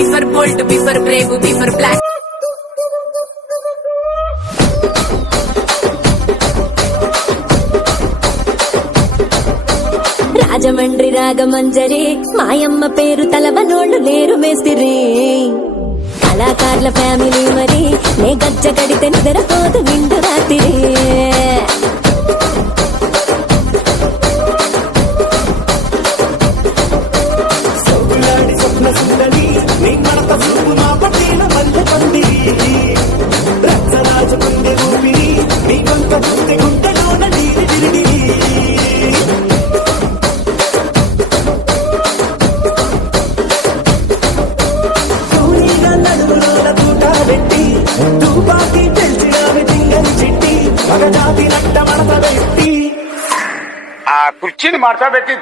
బిఫర్ bolt before brave before black. Rajahmundry రాగమంజరి మాయమ్మ పేరు తలవనోళ్ళు లేరు మేస్తిరి. కళాకారుల ఫ్యామిలీ మరి నే గజ్జ కడితే నిద్రపోదు నిండు రాత్రి. ఆ కుర్చీని మార్చబెట్టి